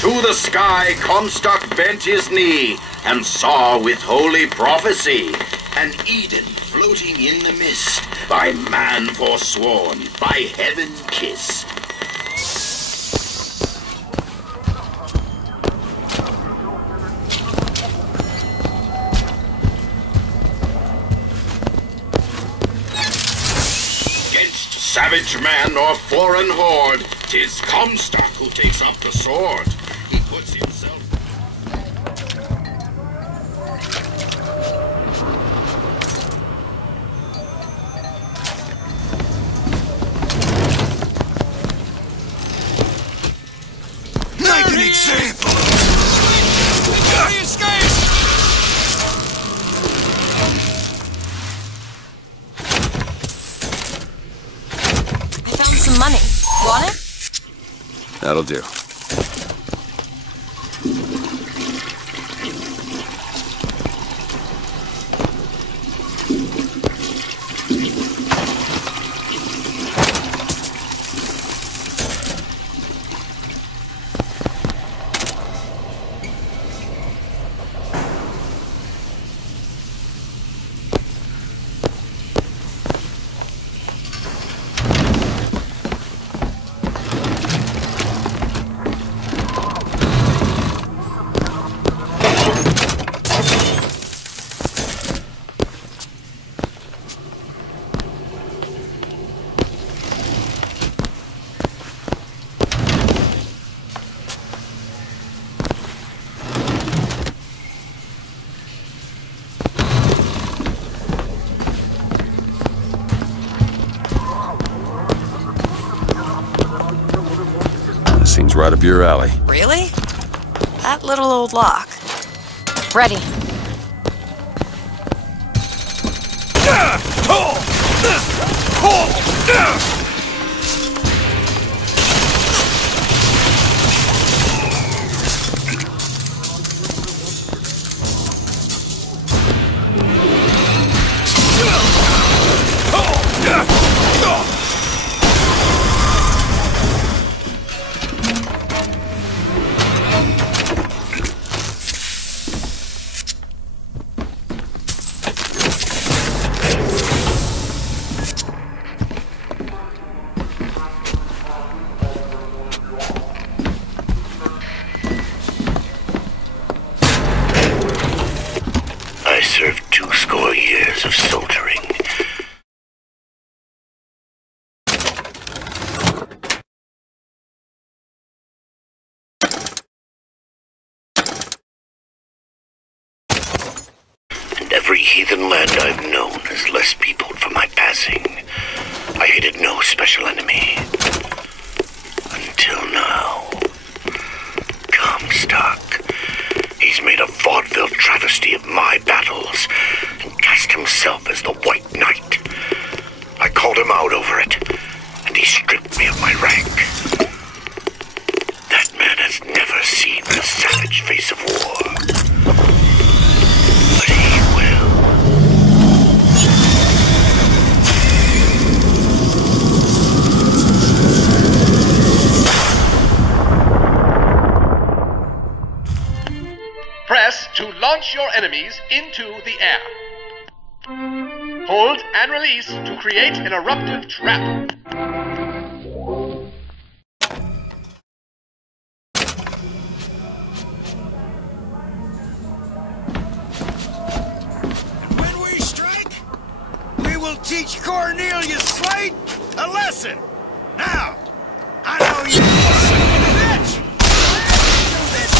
To the sky Comstock bent his knee, and saw with holy prophecy an Eden floating in the mist, by man forsworn, by heaven kissed. Against savage man or foreign horde, 'tis Comstock who takes up the sword. He puts himself... Make an example! He escaped! I found some money. Want it? That'll do. Seems right up your alley. Really? That little old lock. Ready. I served 20 years of soldiering. And every heathen land I've known has less peopled for my passing. I hated no special enemy. Until now. Comstock. He's made a vaudeville travesty of my battles and cast himself as the White Knight. I called him out over it, and he stripped me of my rank. That man has never seen the savage face of war. But he will. Press to launch your enemies into the air. Hold and release to create an eruptive trap. When we strike, we will teach Cornelius Slate a lesson. Now, I know you son of a bitch! Do this.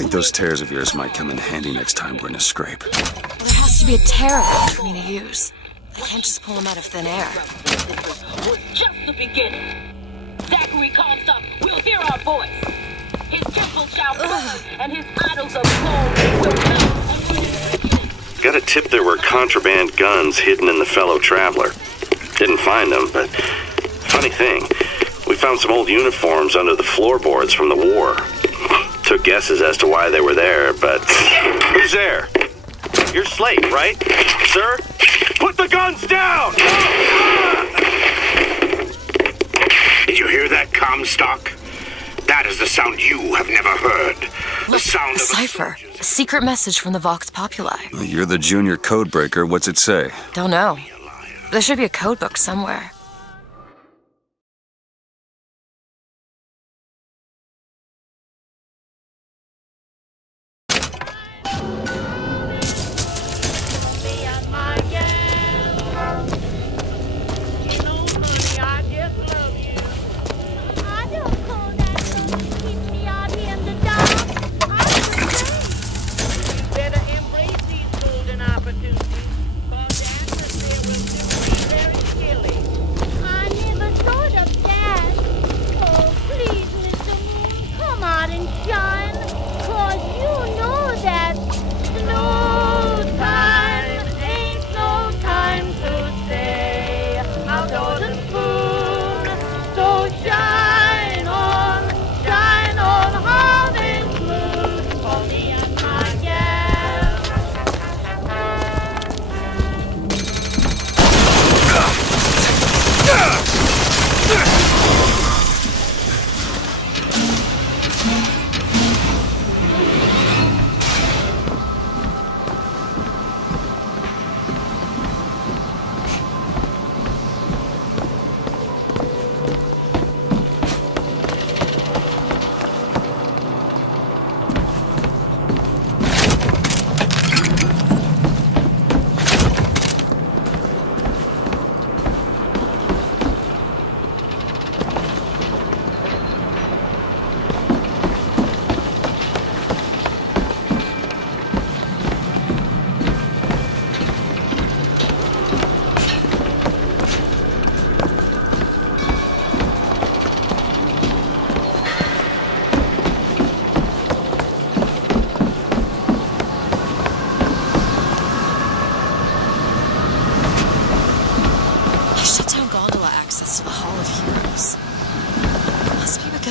think those tears of yours might come in handy next time we're in a scrape. Well, there has to be a tear out for me to use. I can't just pull them out of thin air. Was just the beginning. Zachary Comstock will hear our voice. His temple shall burn, and his idols of gold will melt. Got a tip there were contraband guns hidden in the fellow traveler. Didn't find them, but funny thing, we found some old uniforms under the floorboards from the war. Took guesses as to why they were there, but... Who's there? You're Slate, right? Sir? Put the guns down! Did you hear that, Comstock? That is the sound you have never heard. The Look, sound a of cipher. A secret message from the Vox Populi. You're the junior codebreaker. What's it say? Don't know. There should be a code book somewhere.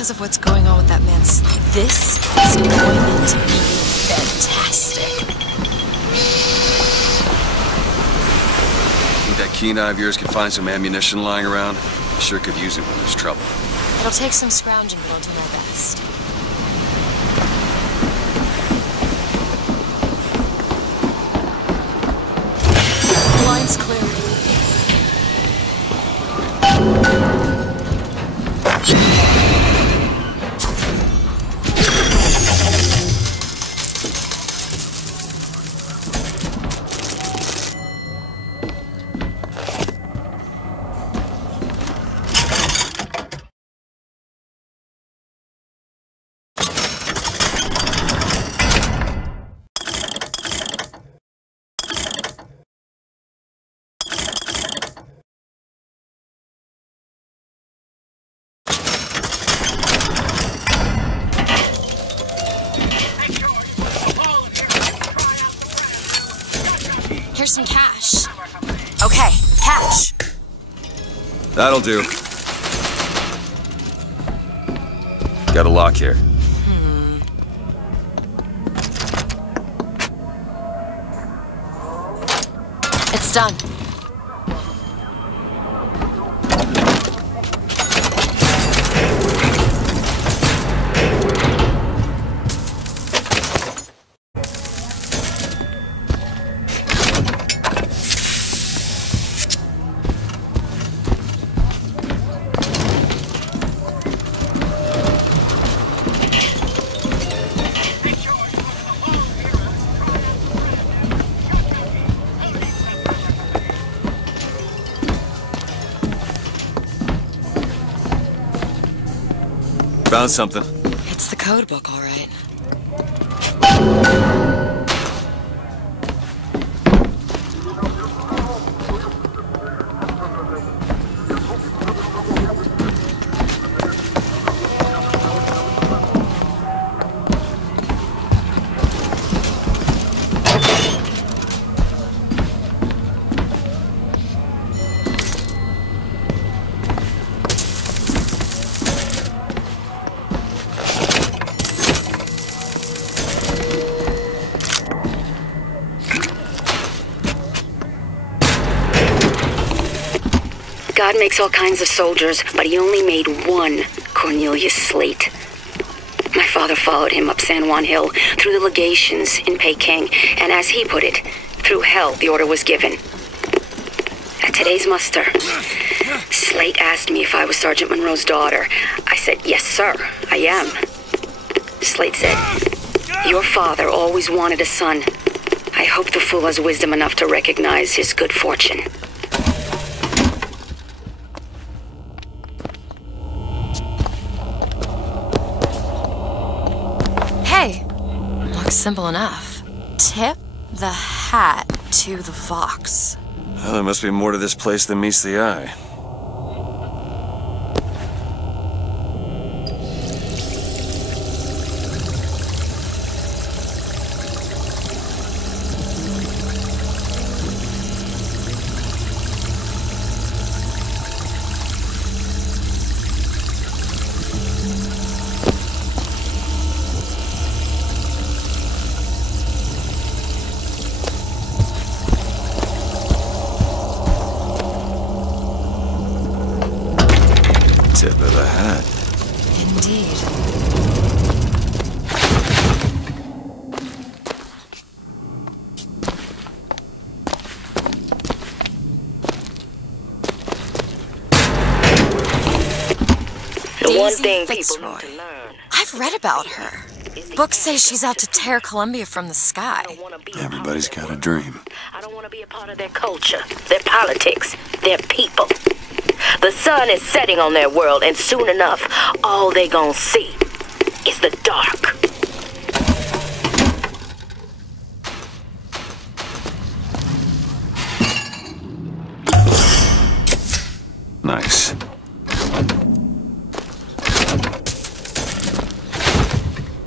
Of what's going on with that man Slate. This is going to be fantastic. Think that keen eye of yours could find some ammunition lying around? Sure could use it when there's trouble. It'll take some scrounging, but I'll do my best. The line's clear. Here's some cash. Okay, cash. That'll do. Got a lock here. It's done. Found something. It's the code book, all right. God makes all kinds of soldiers, but he only made one Cornelius Slate. My father followed him up San Juan Hill, through the legations in Peking, and as he put it, through hell the order was given. At today's muster, Slate asked me if I was Sergeant Monroe's daughter. I said, yes, sir, I am. Slate said, your father always wanted a son. I hope the fool has wisdom enough to recognize his good fortune. Hey, looks simple enough. Tip the hat to the Vox. Well, there must be more to this place than meets the eye. Tip of the hat. Indeed. The one thing Daisy people Fitzroy. need to learn. I've read about her. Books say she's out to tear Columbia from the sky. Everybody's got a dream. I don't want to be a part of their culture, their politics, their people. The sun is setting on their world, and soon enough, all they gonna see is the dark. Nice.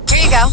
Here you go.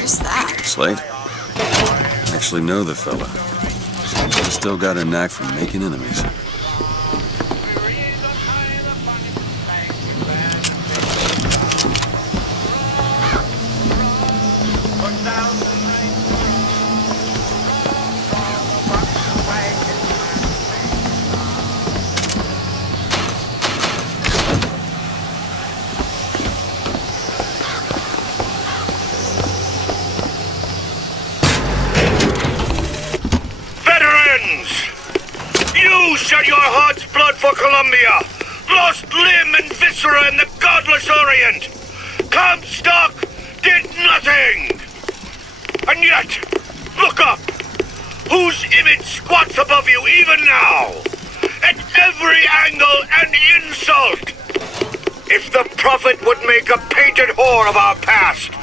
Who's that? Slate? Actually know the fella. He's still got a knack for making enemies. Shed your heart's blood for Columbia, lost limb and viscera in the godless Orient. Comstock did nothing. And yet, look up. Whose image squats above you even now? At every angle and insult. If the prophet would make a painted whore of our past,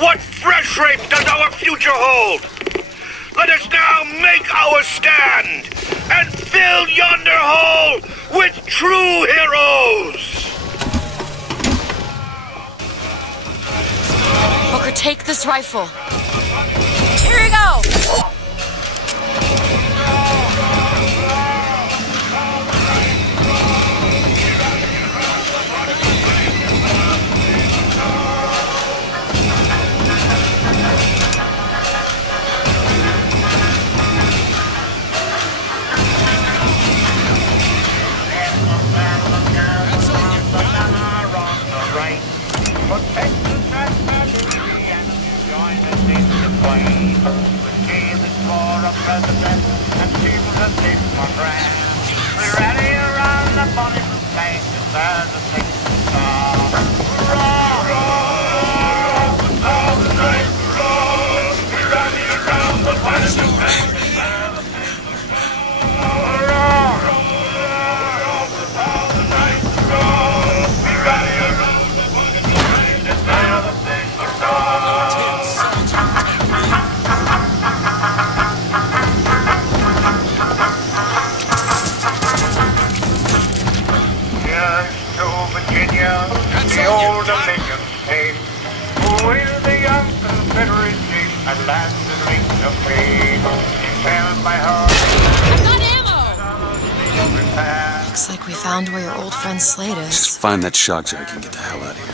what fresh rape does our future hold? Let us now make our stand and fill yonder hole with true heroes! Booker, take this rifle. Here you go! and people that think for grand. We rally around the bodies of saints and there's a sing song. Hurrah, hurrah, the thousand nights, hurrah. We rally around the bodies of saints and there's a sing song. Hurrah, hurrah, the thousand nights, hurrah. We rally around the bodies of saints and there's a sing song. Virginia, the old Dominion state, who is the young Confederacy at last has reached a fate. Impelled by her. I've got ammo! Looks like we found where your old friend Slate is. Just find that shock jockey and get the hell out of here.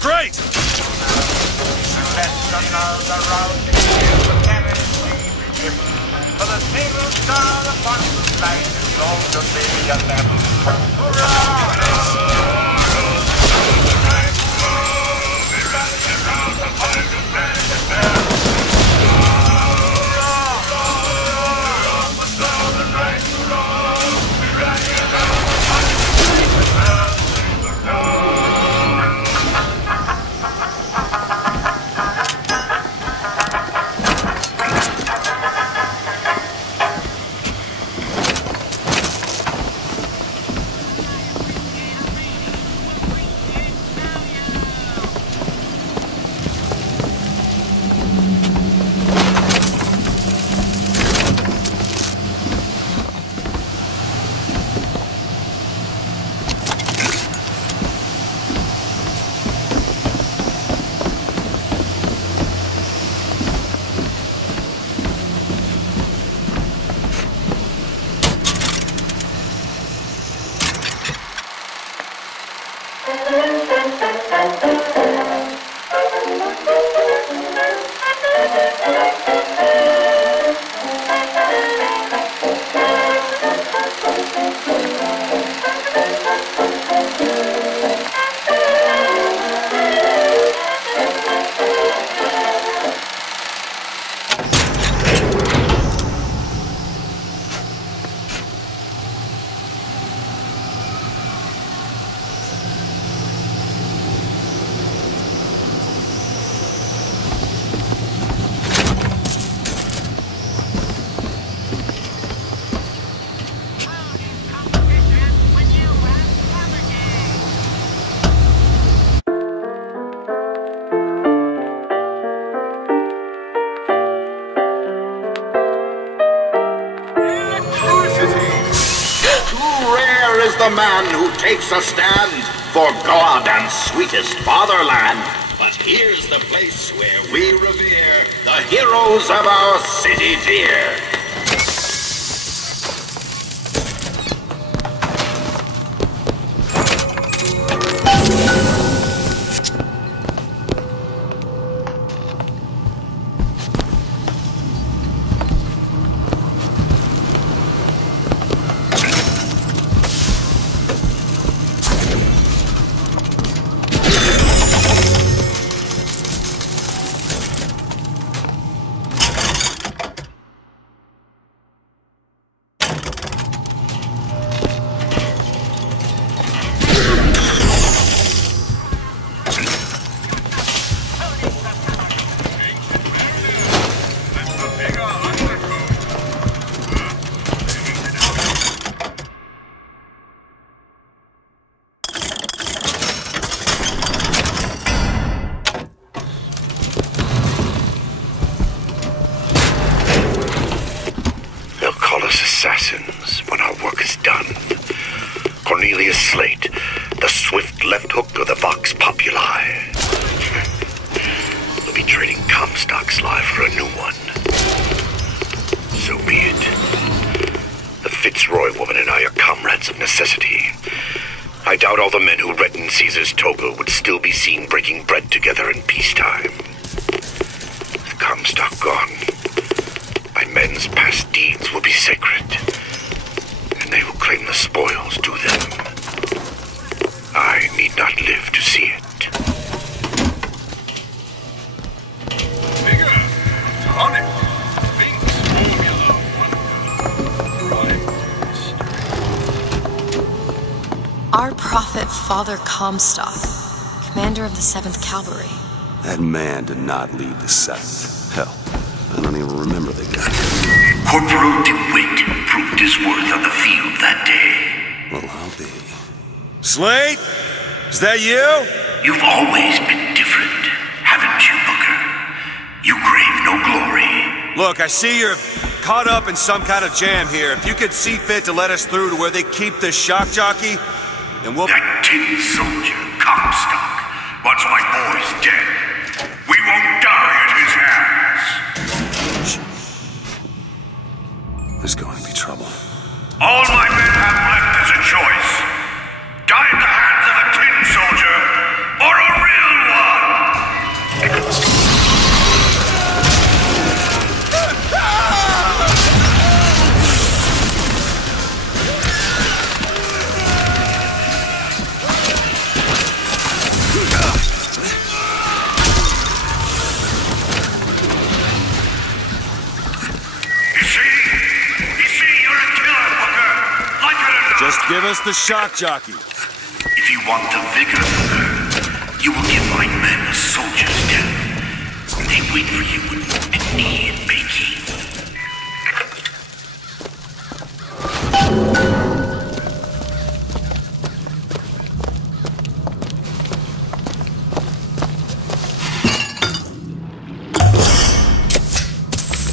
Great! For the single star upon the light is going to be a lamp. The man who takes a stand for God and sweetest fatherland. But here's the place where we revere the heroes of our city dear. Assassins when our work is done. Cornelius Slate, the swift left hook of the Vox Populi. We'll be trading Comstock's life for a new one. So be it. The Fitzroy woman and I are comrades of necessity. I doubt all the men who reddened Caesar's toga would still be seen breaking bread together in peacetime. With Comstock gone, my men's past deeds will be sacred, and they will claim the spoils to them. I need not live to see it. Bigger, tonic, Binks Formula 1. Our prophet, Father Comstock, commander of the 7th Cavalry. That man did not lead the 7th. Hell, I don't even remember the guy. Corporal DeWitt proved his worth on the field that day. Well, I'll be. Slate? Is that you? You've always been different, haven't you, Booker? You crave no glory. Look, I see you're caught up in some kind of jam here. If you could see fit to let us through to where they keep the shock jockey, then we'll... That tin soldier, Comstock, once my boy's dead. We won't die at his hands. There's going to be trouble. All my men have left is a choice. Die at the hands of a tin soldier, or a real one! Just give us the shock jockey. If you want the vigor, you will give my men a soldier's death. They wait for you and me in Peking.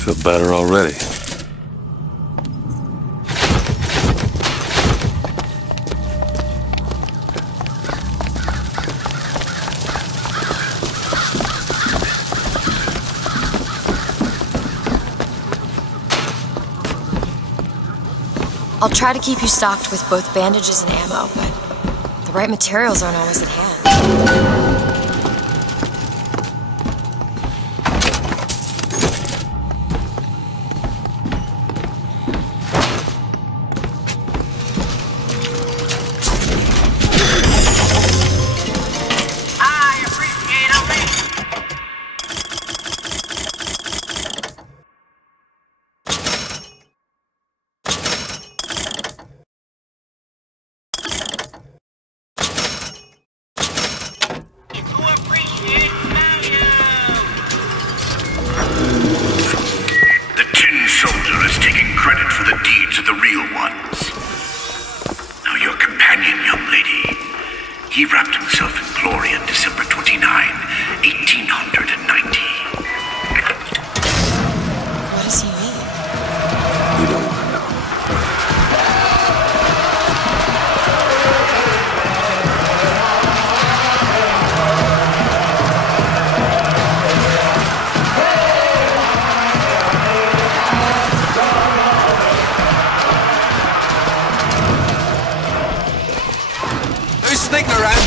Feel better already. I'll try to keep you stocked with both bandages and ammo, but the right materials aren't always at hand. He wrapped himself in glory on December 29, 1890. What does he mean? You don't want to know. Who's sneaking around?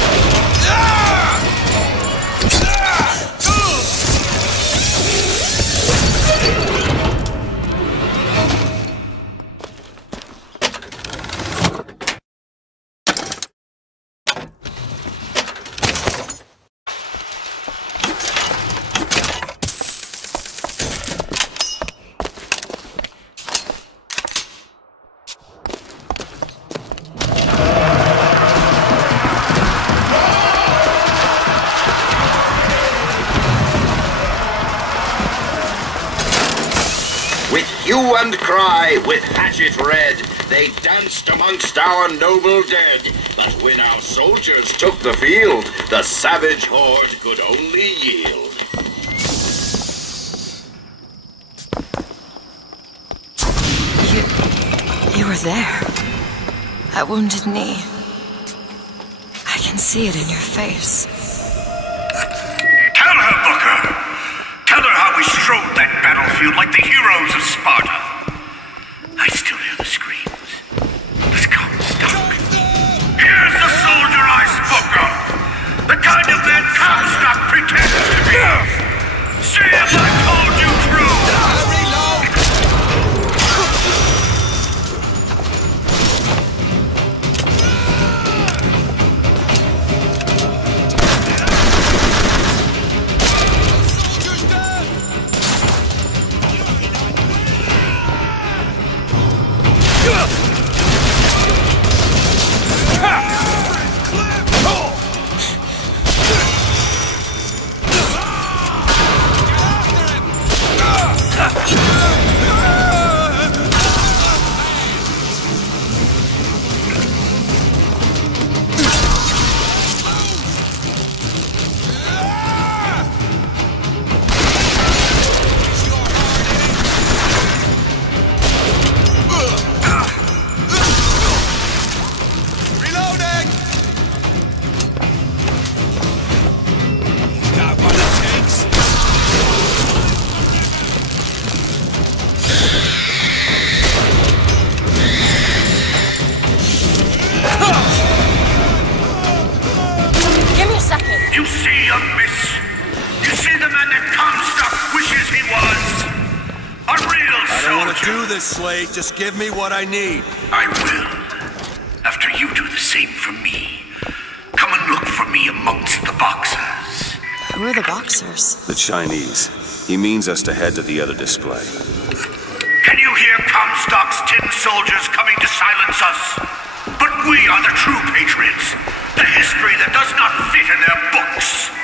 Hue and cry, with hatchet red, they danced amongst our noble dead. But when our soldiers took the field, the savage horde could only yield. You were there. That wounded knee. I can see it in your face. Tell her, Booker! battlefield like the heroes of Sparta. I still hear the screams. It's Comstock. Here's the soldier I spoke of. The kind of man Comstock pretends to be. See if I told you true. Slate, just give me what I need. I will. After you do the same for me. Come and look for me amongst the boxers. Who are the boxers? The Chinese. He means us to head to the other display. Can you hear Comstock's tin soldiers coming to silence us? But we are the true patriots. The history that does not fit in their books.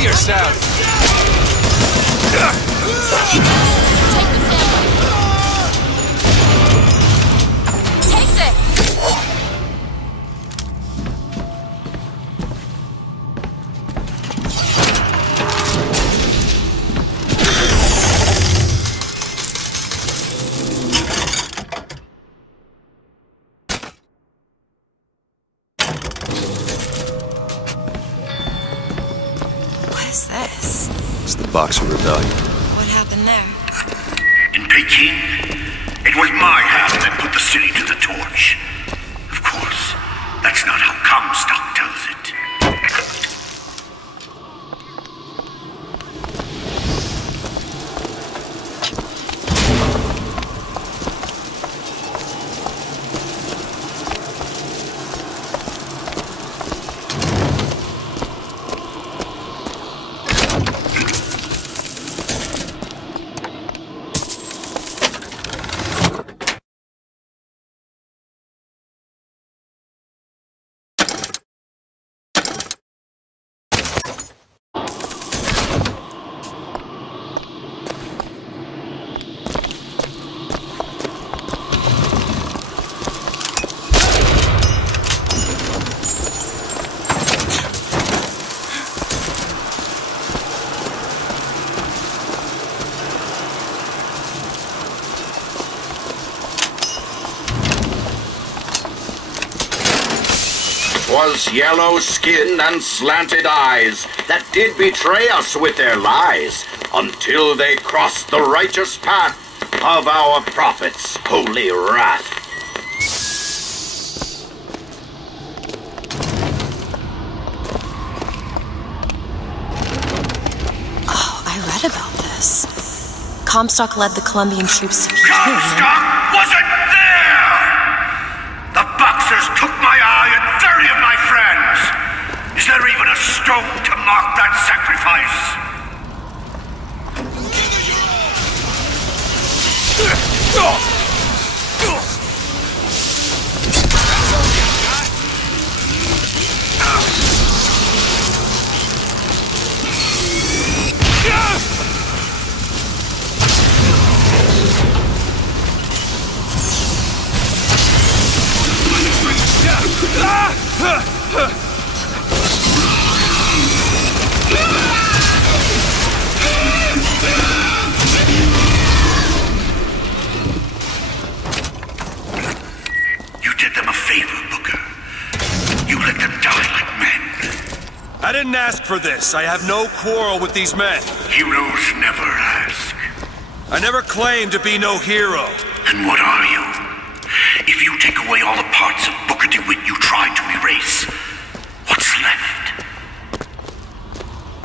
Yourself. Take this. It's the Boxer Rebellion. What happened there? In Peking, it was my hand that put the city to the torch. Of course, that's not how Comstock tells it. Was yellow skin and slanted eyes that did betray us with their lies, until they crossed the righteous path of our prophet's holy wrath. Oh, I read about this. Comstock led the Colombian troops to Peking. Comstock wasn't there! The Boxers took my eye and 30 of my friends! Is there even a stone to mark that sacrifice? You did them a favor, Booker. You let them die like men. I didn't ask for this. I have no quarrel with these men. Heroes never ask. I never claimed to be no hero. Then what are you? If you take away all the parts of Booker DeWitt you tried to erase, what's left?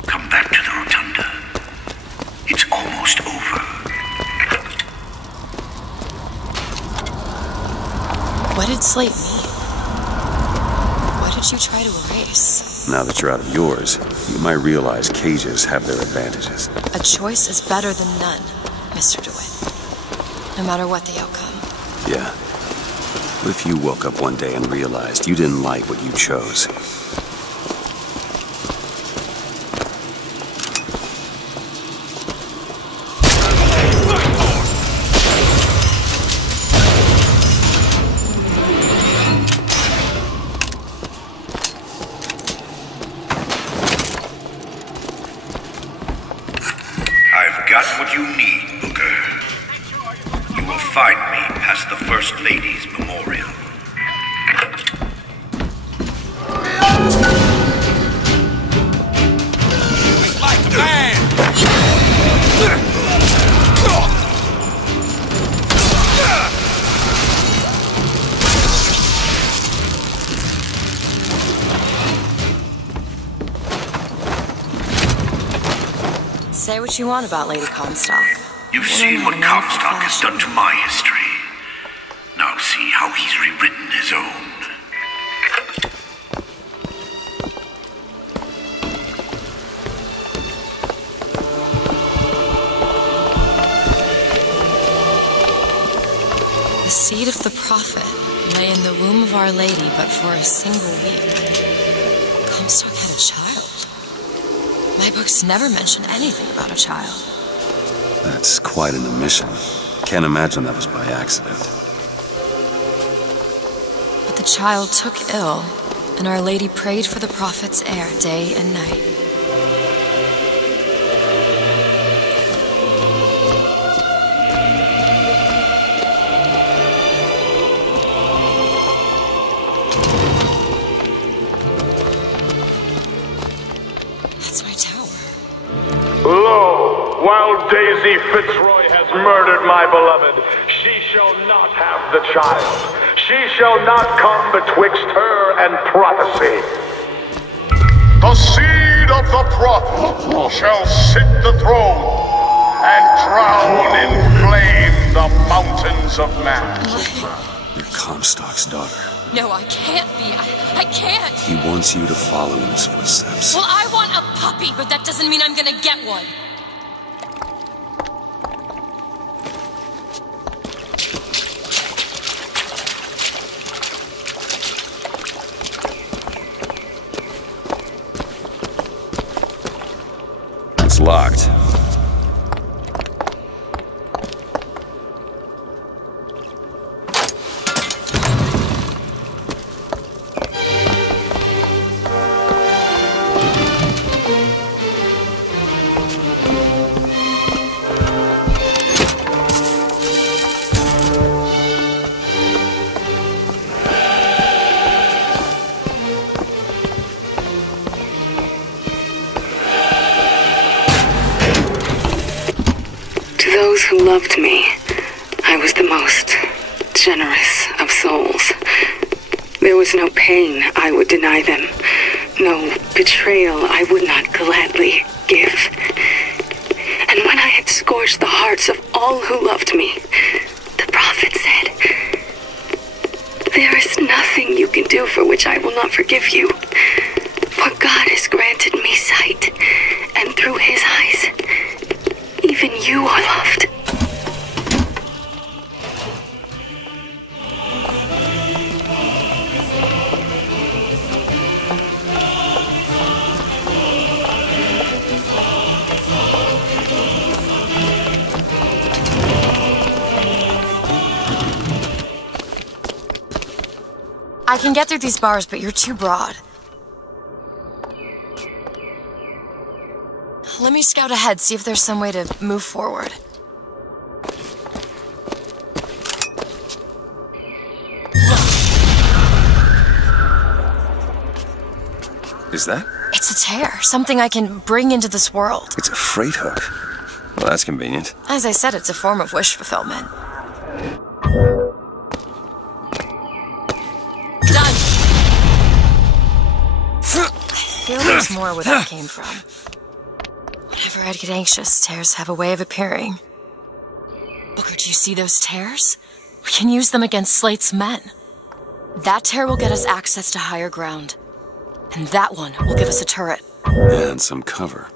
Come back to the Rotunda. It's almost over. What did Slate mean? What did you try to erase? Now that you're out of yours, you might realize cages have their advantages. A choice is better than none, Mr. DeWitt. No matter what the outcome. Yeah. What if you woke up one day and realized you didn't like what you chose? I've got what you need, Booker. You will find me past the First Lady's memorial. Like a man! Say what you want about Lady Comstock. You've seen what Comstock has done to my history. Now see how he's rewritten his own. The seed of the prophet lay in the womb of Our Lady, but for a single week. Comstock had a child. My books never mention anything about a child. That's quite an omission. Can't imagine that was by accident. But the child took ill, and Our Lady prayed for the prophet's heir day and night. Lo, while Daisy Fitzroy has murdered my beloved, she shall not have the child. She shall not come betwixt her and prophecy. The seed of the prophet shall sit the throne and drown in flame the mountains of man. You're Comstock's daughter. No, I can't be. I can't. He wants you to follow in his footsteps. Well, I want a puppy, but that doesn't mean I'm gonna get one. It's locked. Those who loved me, I was the most generous of souls. There was no pain I would deny them, no betrayal I would not gladly give. And when I had scorched the hearts of all who loved me, the prophet said, "There is nothing you can do for which I will not forgive you. For God has granted me sight, and through his eyes, even you are loved." I can get through these bars, but you're too broad. Let me scout ahead, see if there's some way to move forward. Is that? It's a tear, something I can bring into this world. It's a freight hook. Well, that's convenient. As I said, it's a form of wish fulfillment. Done! I feel there's more where that came from. Whenever I'd get anxious, tears have a way of appearing. Booker, do you see those tears? We can use them against Slate's men. That tear will get us access to higher ground. And that one will give us a turret. And some cover.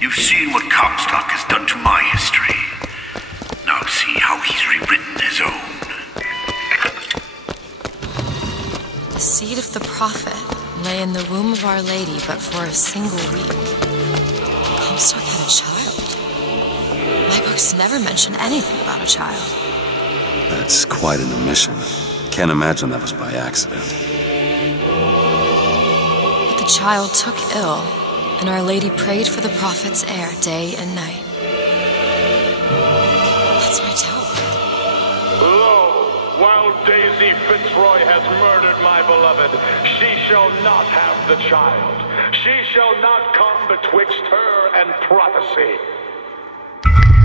You've seen what Comstock has done to my history. Now see how he's rewritten his own. The seed of the prophet lay in the womb of Our Lady, but for a single week. Comstock had a child. My books never mention anything about a child. That's quite an omission. Can't imagine that was by accident. But the child took ill, and Our Lady prayed for the prophet's heir day and night. That's my towel. Lo, while Daisy Fitzroy has murdered my beloved, she shall not have the child. She shall not come betwixt her and prophecy.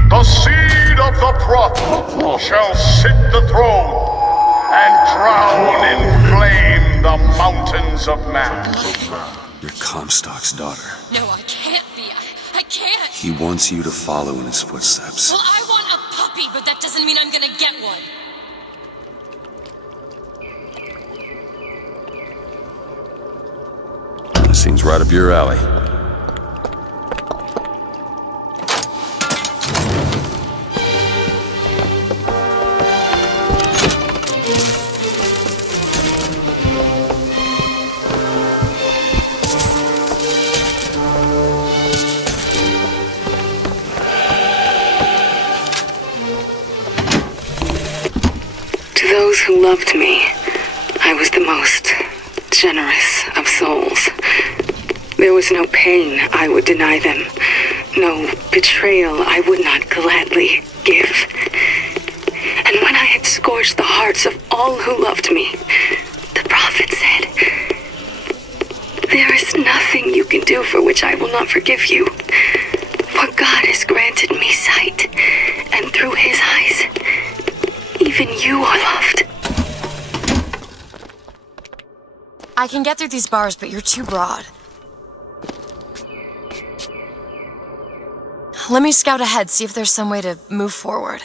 The seed of the prophet shall sit the throne and drown in flame the mountains of man. You're Comstock's daughter. No, I can't be. I can't. He wants you to follow in his footsteps. Well, I want a puppy, but that doesn't mean I'm gonna get one. That seems right up your alley. Those who loved me, I was the most generous of souls. There was no pain I would deny them, no betrayal I would not gladly give. And when I had scorched the hearts of all who loved me, the prophet said, "There is nothing you can do for which I will not forgive you. For God has granted me sight, and through his eyes, even you are loved." I can get through these bars, but you're too broad. Let me scout ahead, see if there's some way to move forward.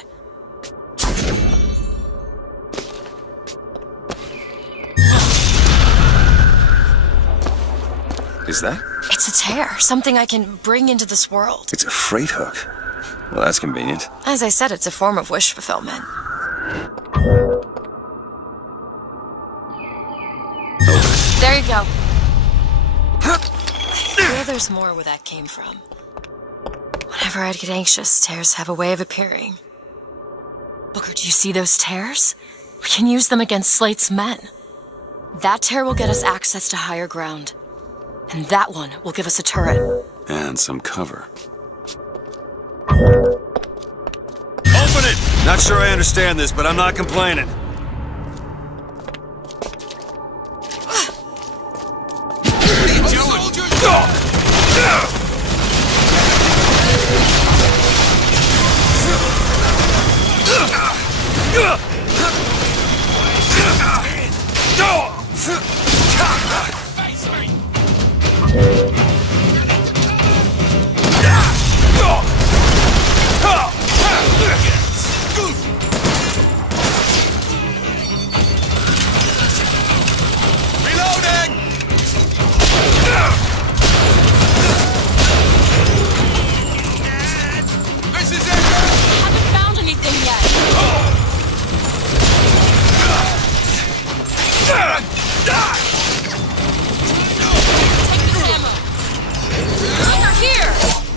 Is that? It's a tear, something I can bring into this world. It's a freight hook. Well, that's convenient. As I said, it's a form of wish fulfillment. There you go. I feel feel there's more where that came from. Whenever I'd get anxious, tears have a way of appearing. Booker, do you see those tears? We can use them against Slate's men. That tear will get us access to higher ground. And that one will give us a turret. And some cover. Open it! Not sure I understand this, but I'm not complaining.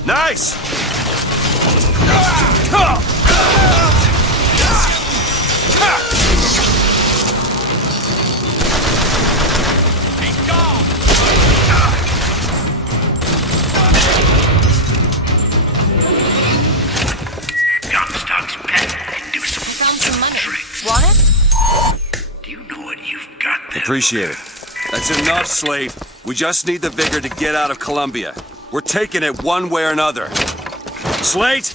Nice! Comstock's pen can do some tricks. Want it? Do you know what you've got there? Appreciate it. That's enough, Slate. We just need the vigor to get out of Columbia. We're taking it one way or another. Slate!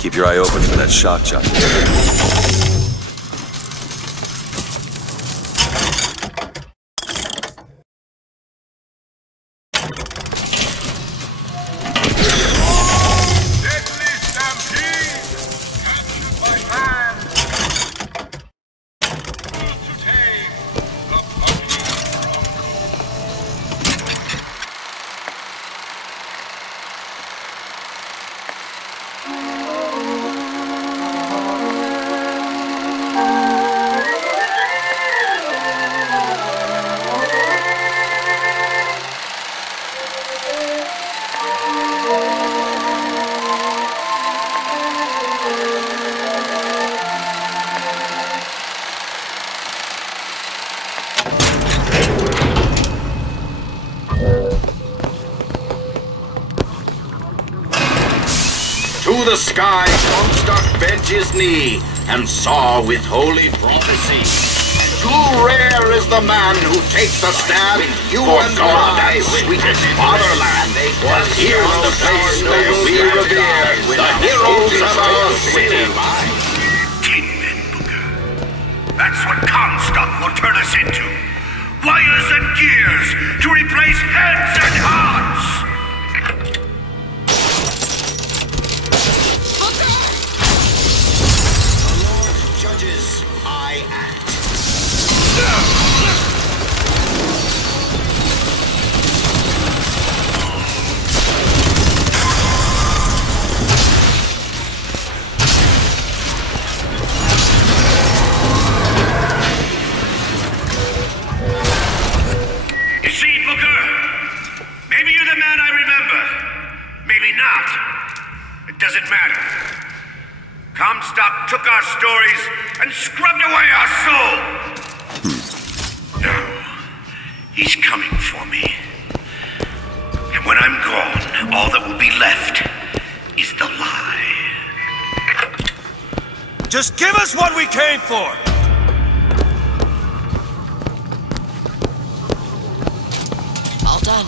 Keep your eye open for that shock jockey. To the sky, Comstock bent his knee and saw with holy prophecy. Too rare is the man who takes the stand. You and I, sweetest fatherland. Here's the place where we revere the heroes of our city. 10 men, Booker. That's what Comstock will turn us into. Wires and gears to replace heads and hearts. Judges, I act. You see, Booker? Maybe you're the man I remember. Maybe not. It doesn't matter. Comstock took our stories and scrubbed away our soul. Now, he's coming for me. And when I'm gone, all that will be left is the lie. Just give us what we came for! All done.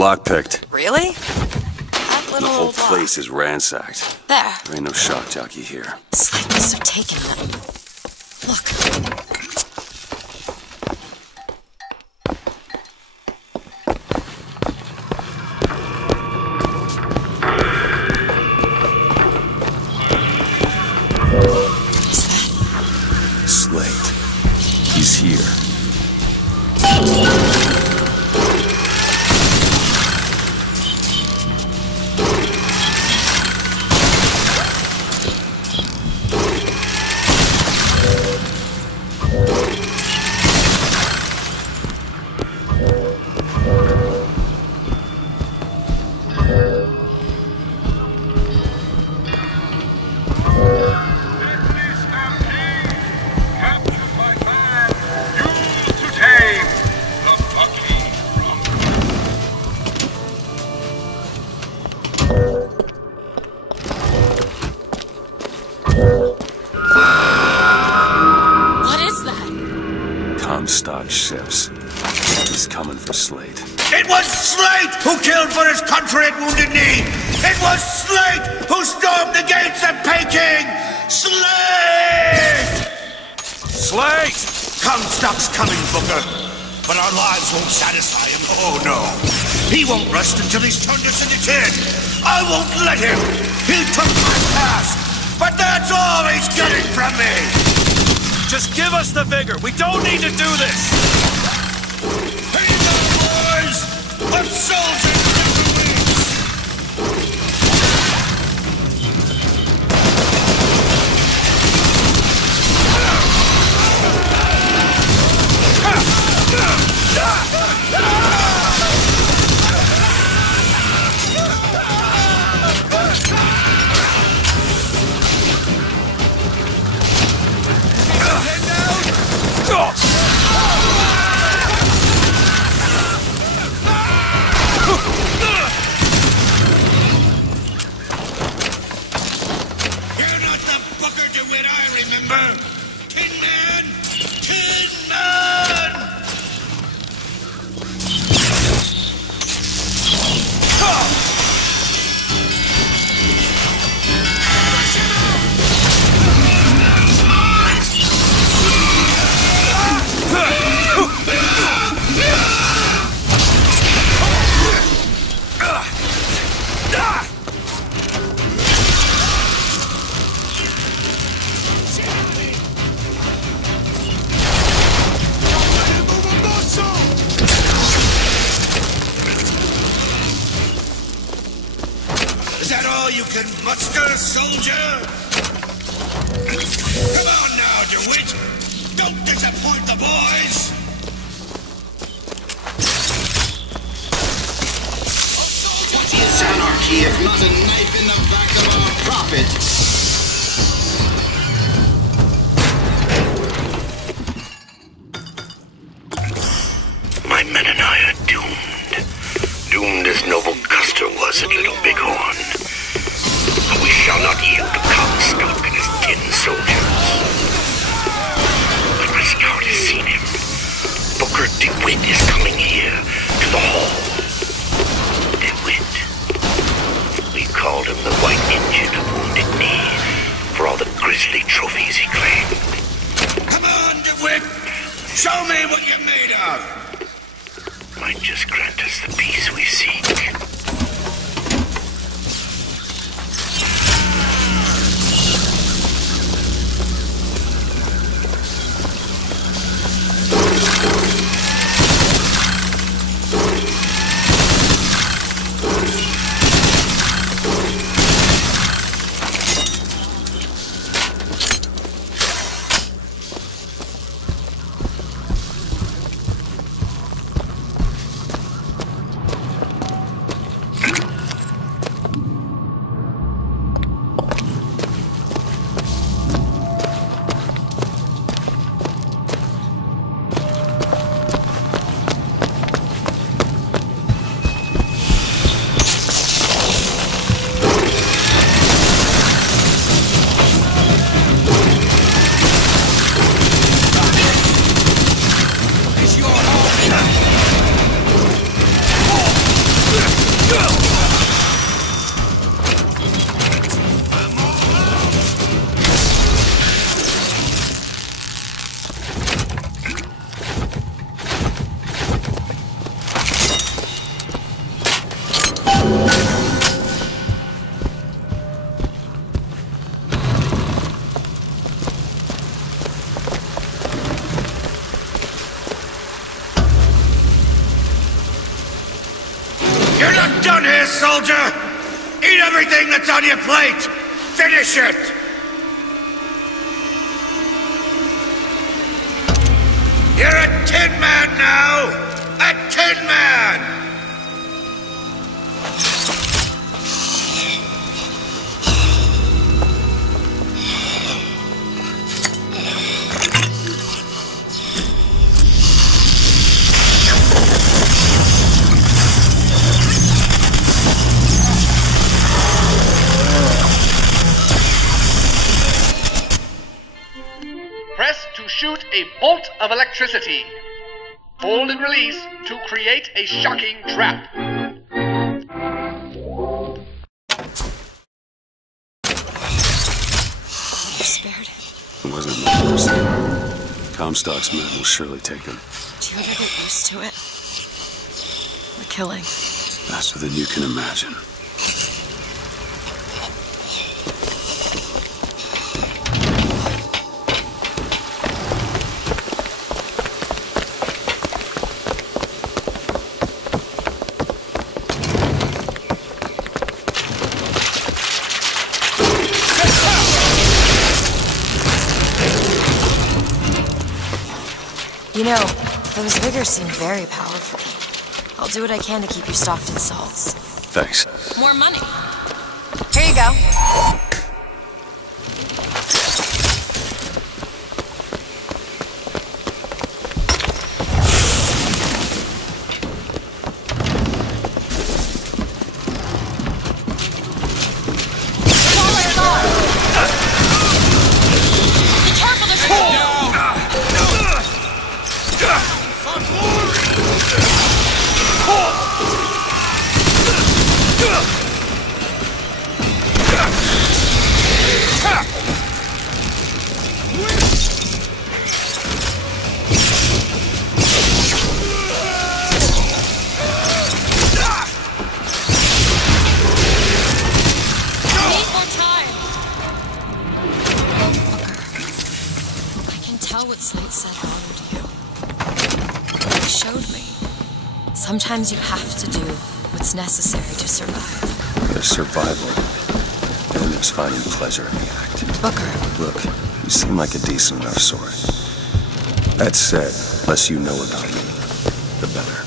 lockpicked. Really? That The little whole lock. place is ransacked. There. There ain't no shock jockey here. Slate must have taken them. Look. Slate. He's here. Comstock ships. He's coming for Slate. It was Slate who killed for his country at Wounded Knee! It was Slate who stormed the gates of Peking! Slate! Slate! Comstock's coming, Booker. But our lives won't satisfy him. Oh, no. He won't rest until he's turned us into tin. I won't let him. He took my past. But that's all he's getting from me. Just give us the vigor. We don't need to do this. Here you go, boys. Let's soldier you can muster, soldier? Come on now, DeWitt! Don't disappoint the boys! What is anarchy if not a knife in the back of our prophet? My men and I are doomed. Doomed as Noble Custer was at Little Bighorn. We shall not yield to Comstock and his 10 soldiers. But my scout has seen him. Booker DeWitt is coming here, to the hall. DeWitt. We called him the White Engine of Wounded Knee, for all the grisly trophies he claimed. Come on, DeWitt! Show me what you're made of! Might just grant us the peace we seek. soldier! Eat everything that's on your plate! Finish it! You're a Tin Man now! A Tin Man! Press to shoot a bolt of electricity. Hold and release to create a shocking trap. You spared him. It wasn't my mercy. Comstock's men will surely take him. Do you ever get used to it? The killing. Faster than you can imagine. You know, those vigors seem very powerful. I'll do what I can to keep you stocked in salts. Thanks. More money. Here you go. Be careful, there's a hole! What Slate said bothered you. He showed me. Sometimes you have to do what's necessary to survive. There's survival. And there's finding pleasure in the act. Booker. Look, you seem like a decent enough sort. That said, less you know about me, the better.